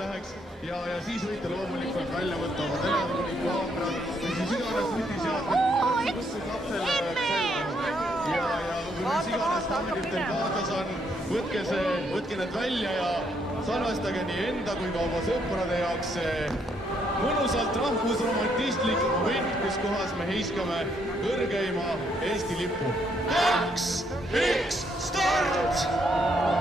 läheks ja siis võite loomulikult välja võtta oma telefoni, kaamera või siis iganes nutiseadmed. Ja mis iganes kaamedid teil kaasas on, võtke need välja ja salvestage nii enda kui ka oma sõprade jaoks mõnusalt rahvusromantistlik moment, kus kohas me heiskame kõrgeima Eesti lipu. 2, 1, start!